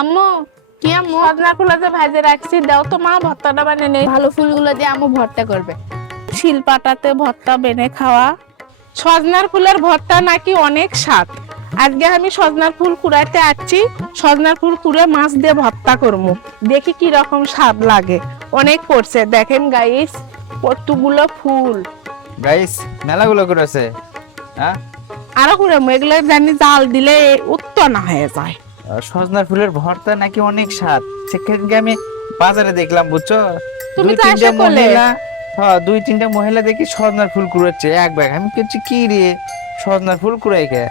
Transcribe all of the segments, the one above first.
আম্মু কি আম্মু সজনা ফুল যে ভাজে রাখছি দাও তো মা ভর্তাটা বানিয়ে নেই। ভালো ফুলগুলো দিয়ে আম্মু ভর্তা করবে। শিলপাটাতে ভর্তা বেনে খাওয়া। সজনার ফুলের ভর্তা নাকি অনেক স্বাদ। আজকে আমি সজনার ফুল কুড়াইতে আসছি, সজনার ফুল কুড়ে মাছ দিয়ে ভর্তা করবো, দেখি কি রকম স্বাদ লাগে। অনেক পড়ছে দেখেন গাইস, কতগুলো ফুল। গাইস মেলাগুলো করেছে। হ্যাঁ আরো কুড়াবো, এগুলো জানি জাল দিলে উত্তর না হয়ে যায়। সজনার ফুলের ভর্তা নাকি অনেক স্বাদ। সেখানকে আমি বাজারে দেখলাম, বুঝছো, তুমি দুই তো তিনটা আশা করলে। মহিলা, হ্যাঁ দুই তিনটা মহিলা দেখি সজনার ফুল কুড়াচ্ছে এক ব্যাগ। আমি কিছু কি রে সজনার ফুল কুড়াই কে?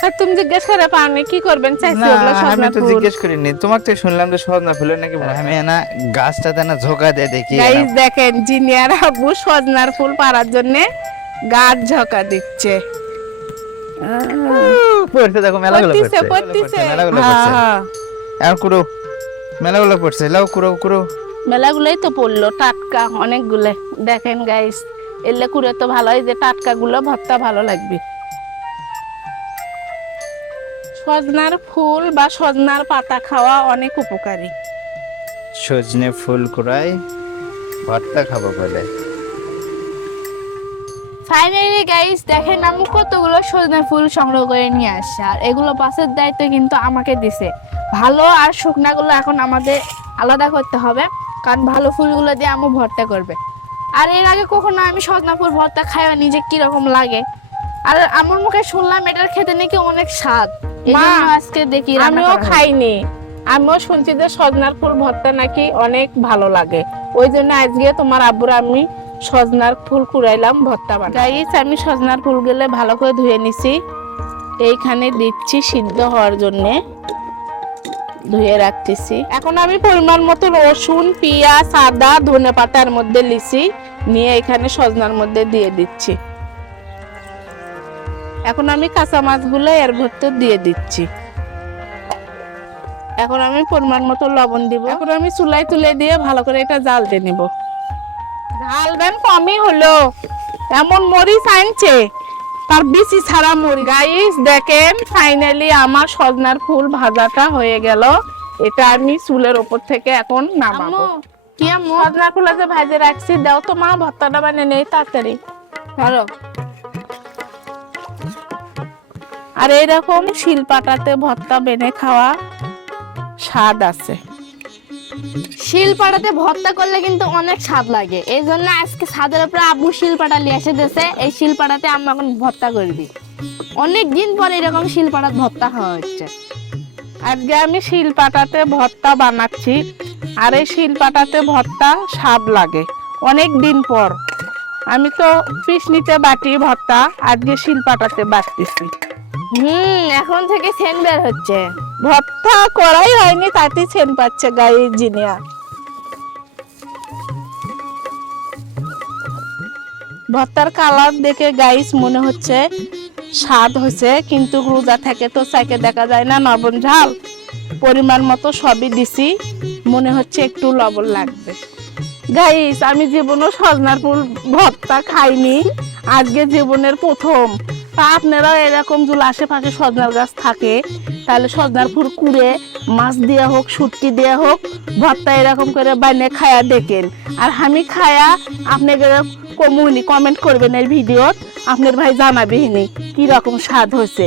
তা তুমি জিজ্ঞেস করে পাওনি কি করবেন চাইছি না ওগুলো আমি সজনার তো ফুল। জিজ্ঞেস করিনি, তোমাকে তো শুনলাম যে সজনা ফুলের নাকি আমি না গাছটাতে না ঝোঁকা দেয় দেখি। গাইস দেখেন জিনিয়ার আব্বু সজনার ফুল পাড়ার জন্য গাছ ঝকা দিচ্ছে। পড়ছে দেখো মেলাগুলো পড়তিছে, পড়ছে পড়তিছে। মেলাগুলো হ্যাঁ, পড়ছে। হ্যাঁ। এখন কুড়ো মেলাগুলো পড়ছে, লাও কুড়ো কুড়ো। মেলাগুলোই তো পড়লো টাটকা অনেকগুলো। দেখেন গাইস এলে কুড়ে তো ভালোই, যে টাটকা গুলো ভর্তা ভালো লাগবে। সজনার ফুল বা সজনার পাতা খাওয়া অনেক উপকারী। সজনে ফুল কুড়াই ভর্তা খাবো বলে। ফাইনালি গাইস দেখেন আম্মু কতগুলো সজনে ফুল সংগ্রহ করে নিয়ে আসছে, আর এগুলো পাশের দায়িত্ব কিন্তু আমাকে দিছে। ভালো আর শুকনাগুলো এখন আমাদের আলাদা করতে হবে, কারণ ভালো ফুলগুলো দিয়ে আম্মু ভর্তা করবে। আর এর আগে কখনো আমি সজনা ফুল ভর্তা খাইও নিজে কি রকম লাগে, আর আমার মুখে শুনলাম এটার খেতে নাকি অনেক স্বাদ। এই মা, জন্য আজকে দেখি রান্না আমিও করা হলো। খাইনি, আমিও শুনছি যে সজনার ফুল ভর্তা নাকি অনেক ভালো লাগে। ওই জন্য আজকে তোমার আব্বুর আমি সজনার ফুল কুড়াইলাম ভর্তা বানাই। গাইস আমি সজনার ফুল গুলো ভালো করে ধুয়ে নিছি, এইখানে দিচ্ছি সিদ্ধ হওয়ার জন্য, ধুয়ে রাখতেছি। এখন আমি পরিমাণ মতো রসুন, পেঁয়াজ, আদা, ধনেপাতার মধ্যে লিছি, নিয়ে এখানে সজনার মধ্যে দিয়ে দিচ্ছি। এখন আমি কাঁচা মাছগুলো এর ভেতর দিয়ে দিচ্ছি। এখন আমি পরিমাণ মতো লবণ দিব। এখন আমি চুলায় তুলে দিয়ে ভালো করে এটা জাল দিয়ে নিব। ঝাল দেন কমই হলো, এমন মরিচ আনছে তার বেশি ছাড়া মরিচ। গাইস দেখেন ফাইনালি আমার সজনার ফুল ভাজাটা হয়ে গেল। এটা আমি চুলের উপর থেকে এখন নামাবো। আম্মু কি আম্মু সজনার ফুল যে ভাজে রাখছি দাও তো মা ভর্তাটা বানিয়ে নেই তাড়াতাড়ি। ধরো। আর এইরকম শিলপাটাতে ভর্তা বেনে খাওয়া স্বাদ আছে। শিলপাটাতে ভর্তা করলে কিন্তু অনেক স্বাদ লাগে, এই জন্য আজকে ছাদের উপরে আব্বু শিলপাটা নিয়ে এসে দিয়েছে। এই শিলপাটাতে আমরা এখন ভর্তা করবি। অনেক দিন পরে এরকম শিলপাটাত ভর্তা খাওয়া হচ্ছে। আজকে আমি শিলপাটাতে ভর্তা বানাচ্ছি, আর এই শিলপাটাতে ভর্তা স্বাদ লাগে অনেক দিন পর। আমি তো পিসনিতে বাটি ভর্তা, আজকে শিলপাটাতে বাটতেছি। এখন থেকে সেন্ট বের হচ্ছে। ভর্তা করাই হয়নি তাতেই ছেন পাচ্ছে গায়ে জিনিয়া। ভর্তার কালার দেখে গাইস মনে হচ্ছে স্বাদ হয়েছে, কিন্তু রোজা থেকে তো চাইকে দেখা যায় না লবণ ঝাল। পরিমাণ মতো সবই দিছি, মনে হচ্ছে একটু লবণ লাগবে। গাইস আমি জীবনও সজনার ফুল ভর্তা খাইনি, আজকে জীবনের প্রথম। তা আপনারা এরকম যদি আশেপাশে সজনার গাছ থাকে তাহলে সজনার ফুল কুড়ে মাছ দেওয়া হোক, শুটকি দেওয়া হোক, ভর্তা এরকম করে বানিয়ে খায়া দেখেন। আর আমি খায়া আপনাকে কমেন্ট করবেন এই ভিডিওত, আপনার ভাই জানাবেন কি রকম স্বাদ হয়েছে।